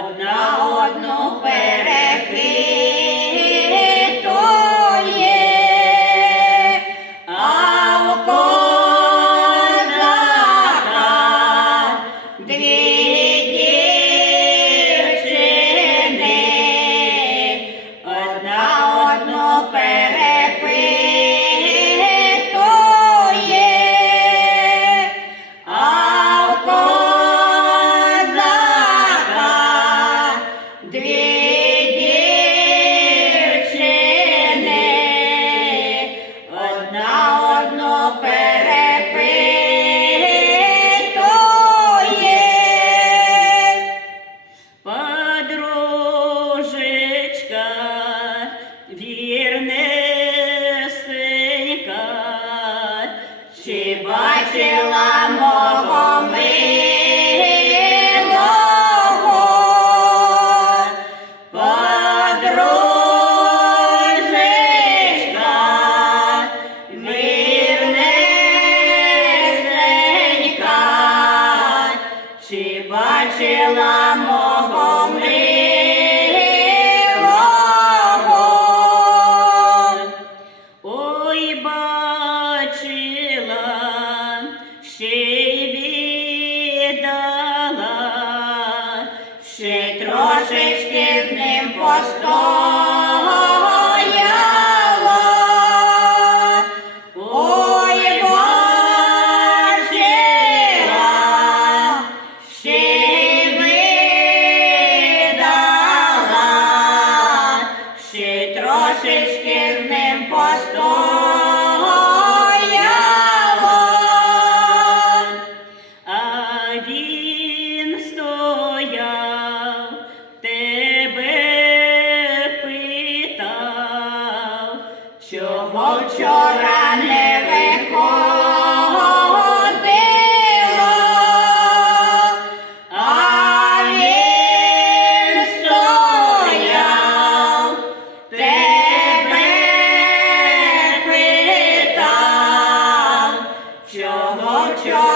одна одну перед. побачила мого милого. Ой, бачила, ще й віддала, ще трошечки з ним постою. Трошечки з ним постояло. А він стояв, тебе питав, чого вчора you.